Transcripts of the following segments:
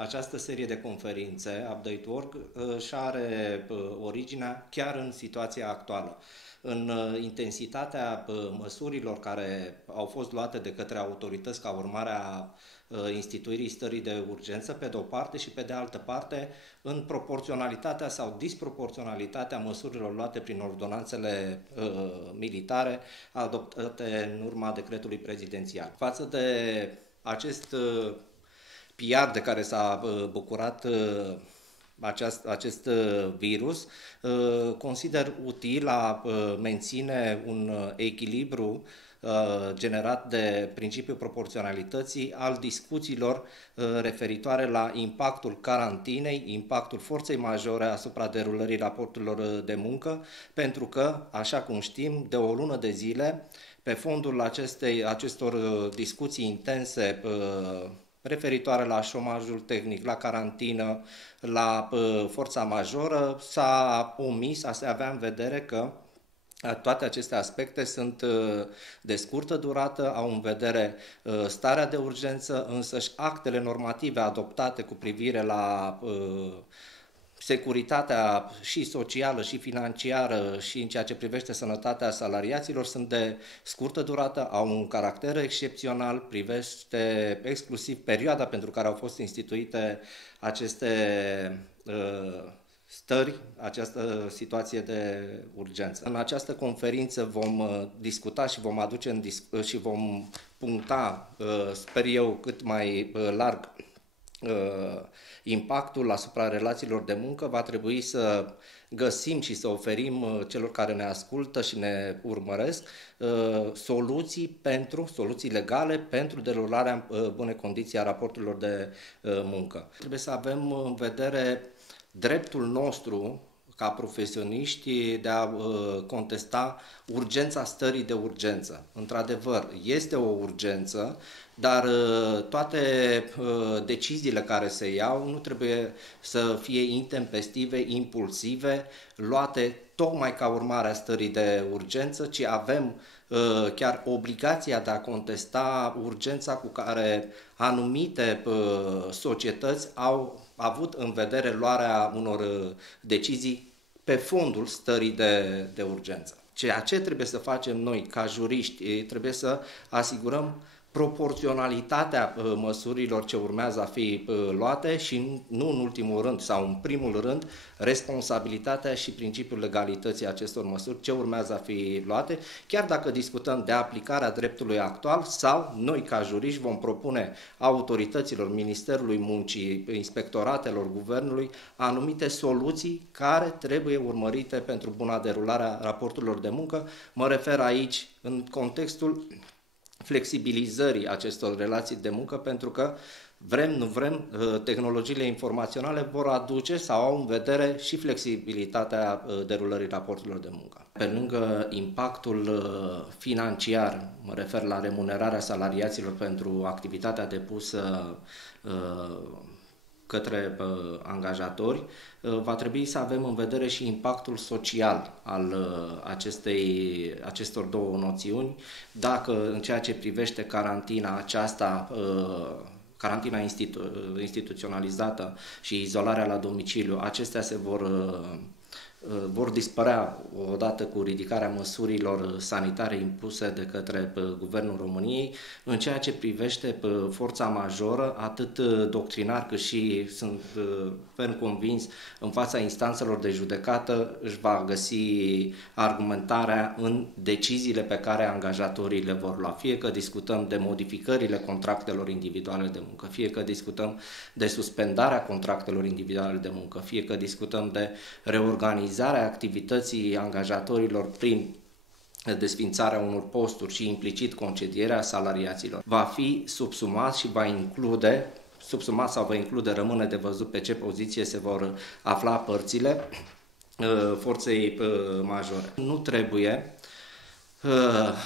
Această serie de conferințe, Update Work, și are originea chiar în situația actuală, în intensitatea măsurilor care au fost luate de către autorități ca urmare a instituirii stării de urgență, pe de o parte, și pe de altă parte, în proporționalitatea sau disproporționalitatea măsurilor luate prin ordonanțele militare adoptate în urma decretului prezidențial. Față de acest PR de care s-a bucurat acest virus, consider util a menține un echilibru generat de principiul proporționalității al discuțiilor referitoare la impactul carantinei, impactul forței majore asupra derulării raporturilor de muncă, pentru că, așa cum știm, de o lună de zile, pe fondul acestor discuții intense referitoare la șomajul tehnic, la carantină, la forța majoră, s-a omis a se avea în vedere că toate aceste aspecte sunt de scurtă durată, au în vedere starea de urgență, însăși actele normative adoptate cu privire la securitatea și socială și financiară și în ceea ce privește sănătatea salariaților sunt de scurtă durată, au un caracter excepțional, privește exclusiv perioada pentru care au fost instituite aceste stări, această situație de urgență. În această conferință vom discuta și vom aduce și vom puncta, sper eu, cât mai larg impactul asupra relațiilor de muncă. Va trebui să găsim și să oferim celor care ne ascultă și ne urmăresc soluții legale pentru derularea în bune condiții a raporturilor de muncă. Trebuie să avem în vedere dreptul nostru ca profesioniști de a contesta urgența stării de urgență. Într-adevăr, este o urgență, dar toate deciziile care se iau nu trebuie să fie intempestive, impulsive, luate tocmai ca urmare a stării de urgență, ci avem chiar obligația de a contesta urgența cu care anumite societăți au avut în vedere luarea unor decizii pe fondul stării de urgență. Ceea ce trebuie să facem noi ca juriști, trebuie să asigurăm proporționalitatea măsurilor ce urmează a fi luate și nu în ultimul rând sau în primul rând responsabilitatea și principiul legalității acestor măsuri ce urmează a fi luate, chiar dacă discutăm de aplicarea dreptului actual sau noi ca juriști vom propune autorităților Ministerului Muncii, inspectoratelor Guvernului anumite soluții care trebuie urmărite pentru buna derulare a raporturilor de muncă. Mă refer aici în contextul flexibilizării acestor relații de muncă, pentru că vrem, nu vrem, tehnologiile informaționale vor aduce sau au în vedere și flexibilitatea derulării raporturilor de muncă. Pe lângă impactul financiar, mă refer la remunerarea salariaților pentru activitatea depusă către angajatori, va trebui să avem în vedere și impactul social al acestor două noțiuni, dacă în ceea ce privește carantina aceasta, carantina instituționalizată și izolarea la domiciliu, acestea se vor dispărea odată cu ridicarea măsurilor sanitare impuse de către Guvernul României. În ceea ce privește forța majoră, atât doctrinar cât și sunt ferm convins în fața instanțelor de judecată își va găsi argumentarea în deciziile pe care angajatorii le vor lua. Fie că discutăm de modificările contractelor individuale de muncă, fie că discutăm de suspendarea contractelor individuale de muncă, fie că discutăm de reorganizarea activității angajatorilor prin desfințarea unor posturi și implicit concedierea salariaților, va fi subsumat și va include, rămâne de văzut pe ce poziție se vor afla părțile forței majore. Nu trebuie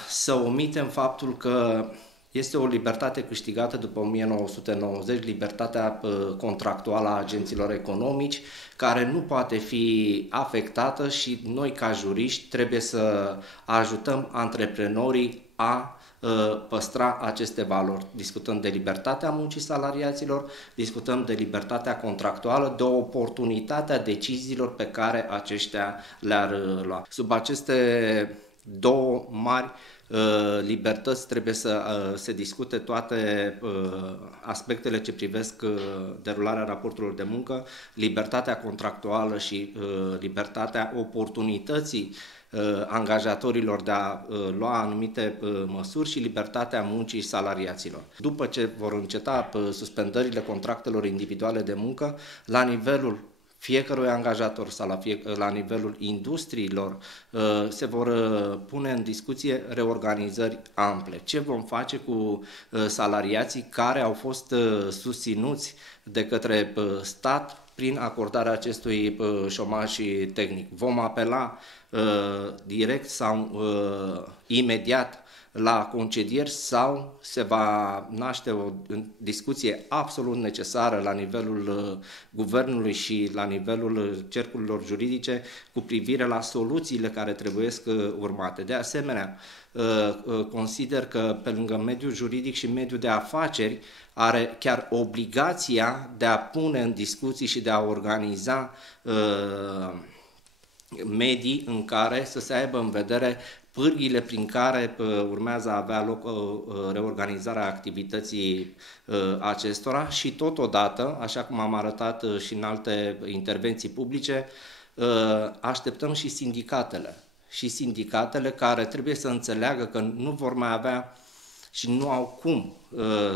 să omitem faptul că este o libertate câștigată după 1990, libertatea contractuală a agenților economici, care nu poate fi afectată și noi ca juriști trebuie să ajutăm antreprenorii a păstra aceste valori. Discutăm de libertatea muncii salariaților, discutăm de libertatea contractuală, de oportunitatea deciziilor pe care aceștia le-ar lua. Sub aceste două mari libertăți trebuie să se discute toate aspectele ce privesc derularea raporturilor de muncă, libertatea contractuală și libertatea oportunității angajatorilor de a lua anumite măsuri și libertatea muncii salariaților. După ce vor înceta suspendările contractelor individuale de muncă, la nivelul fiecărui angajator sau la nivelul industriilor se vor pune în discuție reorganizări ample. Ce vom face cu salariații care au fost susținuți de către stat prin acordarea acestui șomaj tehnic? Vom apela direct sau imediat la concedieri sau se va naște o discuție absolut necesară la nivelul guvernului și la nivelul cercurilor juridice cu privire la soluțiile care trebuie urmate. De asemenea, consider că pe lângă mediul juridic și mediul de afaceri are chiar obligația de a pune în discuții și de a organiza medii în care să se aibă în vedere pârghile prin care urmează a avea loc reorganizarea activității acestora și totodată, așa cum am arătat și în alte intervenții publice, așteptăm și sindicatele care trebuie să înțeleagă că nu vor mai avea și nu au cum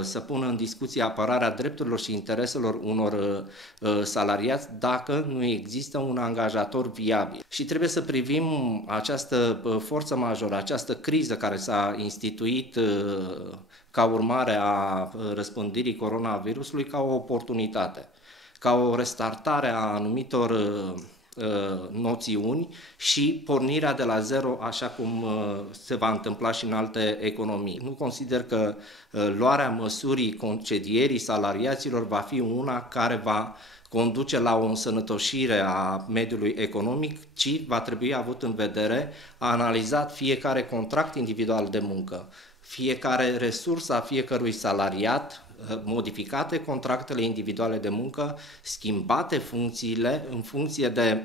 să pună în discuție apărarea drepturilor și intereselor unor salariați dacă nu există un angajator viabil. Și trebuie să privim această forță majoră, această criză care s-a instituit ca urmare a răspândirii coronavirusului ca o oportunitate, ca o restartare a anumitor noțiuni și pornirea de la zero, așa cum se va întâmpla și în alte economii. Nu consider că luarea măsurii concedierii salariaților va fi una care va conduce la o însănătoșire a mediului economic, ci va trebui avut în vedere, analizat fiecare contract individual de muncă, fiecare resursă a fiecărui salariat, modificate contractele individuale de muncă, schimbate funcțiile în funcție de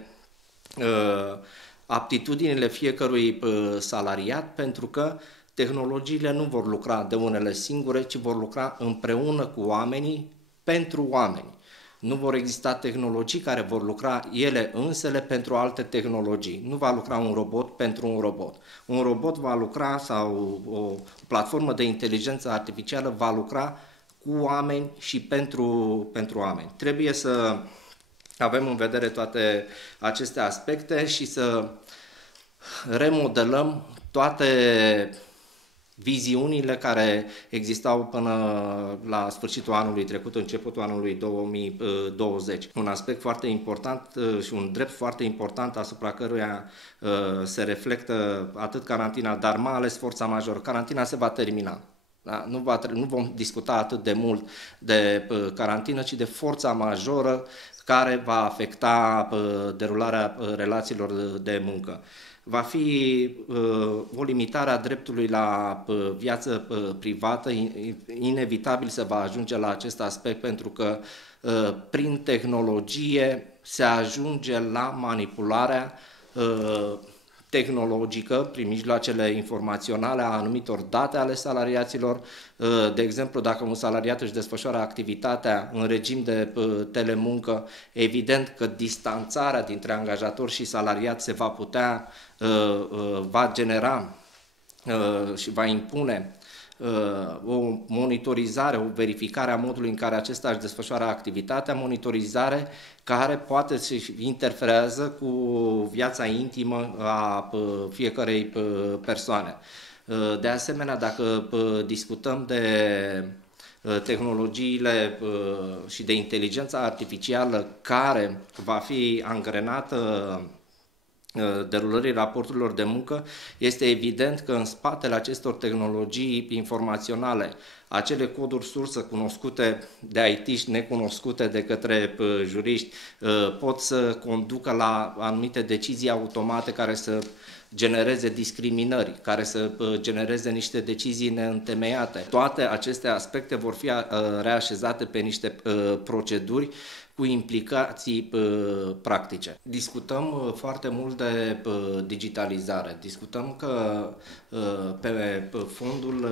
aptitudinile fiecărui salariat, pentru că tehnologiile nu vor lucra de unele singure, ci vor lucra împreună cu oamenii, pentru oameni. Nu vor exista tehnologii care vor lucra ele însele pentru alte tehnologii. Nu va lucra un robot pentru un robot. Un robot va lucra sau o platformă de inteligență artificială va lucra cu oameni și pentru oameni. Trebuie să avem în vedere toate aceste aspecte și să remodelăm toate viziunile care existau până la sfârșitul anului trecut, începutul anului 2020. Un aspect foarte important și un drept foarte important asupra căruia se reflectă atât carantina, dar mai ales forța majoră. Carantina se va termina. Da? Nu vom discuta atât de mult de carantină, ci de forța majoră care va afecta derularea relațiilor de muncă. Va fi o limitare a dreptului la viață privată, inevitabil se va ajunge la acest aspect pentru că prin tehnologie se ajunge la manipularea tehnologică, prin mijloacele informaționale a anumitor date ale salariaților. De exemplu, dacă un salariat își desfășoară activitatea în regim de telemuncă, evident că distanțarea dintre angajator și salariat se va putea, va genera și va impune o monitorizare, o verificare a modului în care acesta își desfășoară activitatea, monitorizare care poate să interferează cu viața intimă a fiecărei persoane. De asemenea, dacă discutăm de tehnologiile și de inteligența artificială care va fi angrenată derulării raporturilor de muncă, este evident că în spatele acestor tehnologii informaționale, acele coduri sursă cunoscute de IT-ști, necunoscute de către juriști, pot să conducă la anumite decizii automate care să genereze discriminări, care să genereze niște decizii neîntemeiate. Toate aceste aspecte vor fi reașezate pe niște proceduri cu implicații practice. Discutăm foarte mult de digitalizare. Discutăm că pe fondul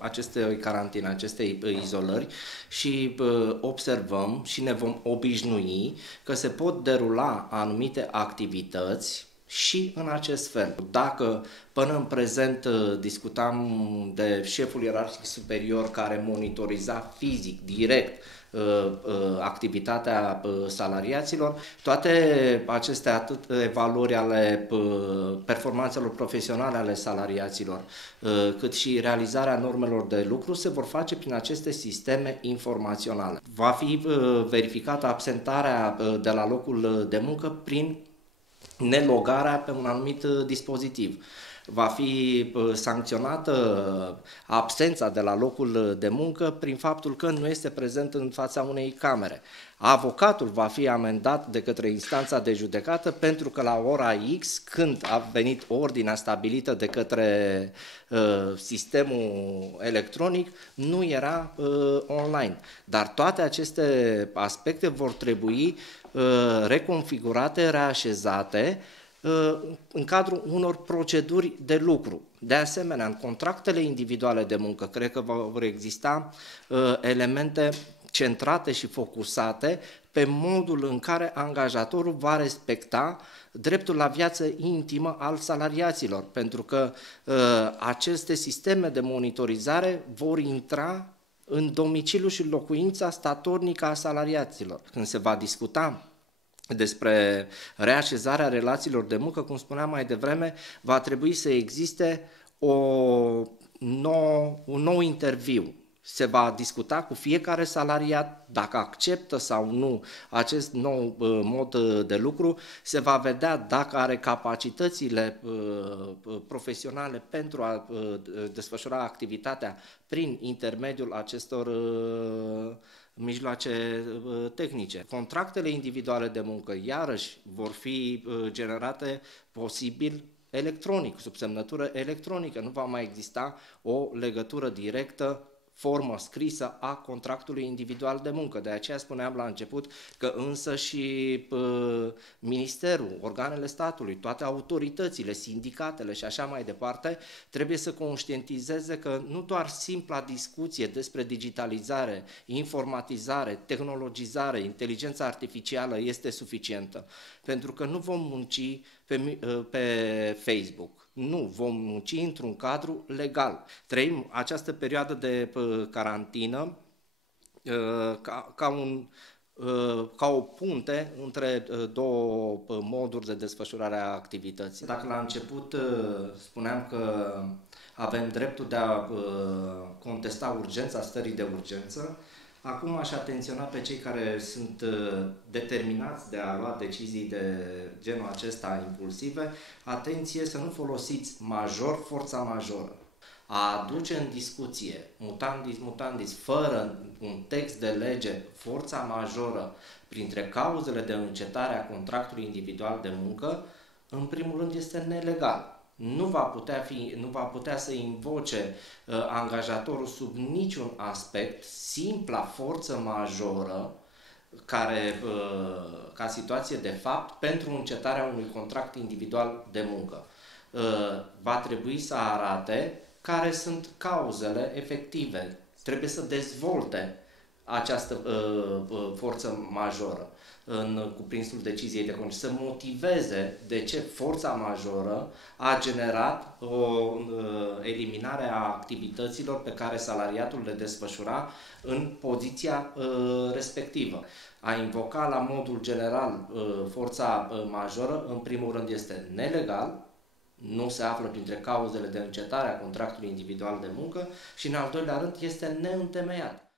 acestei carantine, acestei izolări și observăm și ne vom obișnui că se pot derula anumite activități și în acest fel. Dacă până în prezent discutam de șeful ierarhic superior care monitoriza fizic, direct, activitatea salariaților, toate acestea, atât evaluări ale performanțelor profesionale ale salariaților, cât și realizarea normelor de lucru se vor face prin aceste sisteme informaționale. Va fi verificată absentarea de la locul de muncă prin nelogarea pe un anumit dispozitiv. Va fi sancționată absența de la locul de muncă prin faptul că nu este prezent în fața unei camere. Avocatul va fi amendat de către instanța de judecată pentru că la ora X, când a venit ordinea stabilită de către sistemul electronic, nu era online. Dar toate aceste aspecte vor trebui reconfigurate, reașezate în cadrul unor proceduri de lucru. De asemenea, în contractele individuale de muncă, cred că vor exista elemente centrate și focusate pe modul în care angajatorul va respecta dreptul la viață intimă al salariaților, pentru că aceste sisteme de monitorizare vor intra în domiciliul și locuința statornică a salariaților. Când se va discuta despre reașezarea relațiilor de muncă, cum spuneam mai devreme, va trebui să existe un nou interviu. Se va discuta cu fiecare salariat dacă acceptă sau nu acest nou mod de lucru, se va vedea dacă are capacitățile profesionale pentru a desfășura activitatea prin intermediul acestor mijloace tehnice. Contractele individuale de muncă, iarăși, vor fi generate posibil electronic, sub semnătură electronică. Nu va mai exista o legătură directă, formă scrisă a contractului individual de muncă. De aceea spuneam la început că însă și ministerul, organele statului, toate autoritățile, sindicatele și așa mai departe, trebuie să conștientizeze că nu doar simpla discuție despre digitalizare, informatizare, tehnologizare, inteligența artificială este suficientă, pentru că nu vom munci pe Facebook. Nu, vom munci într-un cadru legal. Trăim această perioadă de carantină ca o punte între două moduri de desfășurare a activității. Dacă la început spuneam că avem dreptul de a contesta urgența stării de urgență, acum aș atenționa pe cei care sunt determinați de a lua decizii de genul acesta impulsive, atenție să nu folosiți major forța majoră. A aduce în discuție, mutandis mutandis, fără un text de lege, forța majoră printre cauzele de încetare a contractului individual de muncă, în primul rând este nelegal. Nu va putea să invoce angajatorul sub niciun aspect simpla forță majoră ca situație de fapt pentru încetarea unui contract individual de muncă. Va trebui să arate care sunt cauzele efective. Trebuie să dezvolte această forță majoră în cuprinsul deciziei de concediu, să motiveze de ce forța majoră a generat o eliminare a activităților pe care salariatul le desfășura în poziția respectivă. A invoca la modul general forța majoră, în primul rând, este nelegal, nu se află printre cauzele de încetare a contractului individual de muncă și, în al doilea rând, este neîntemeiat.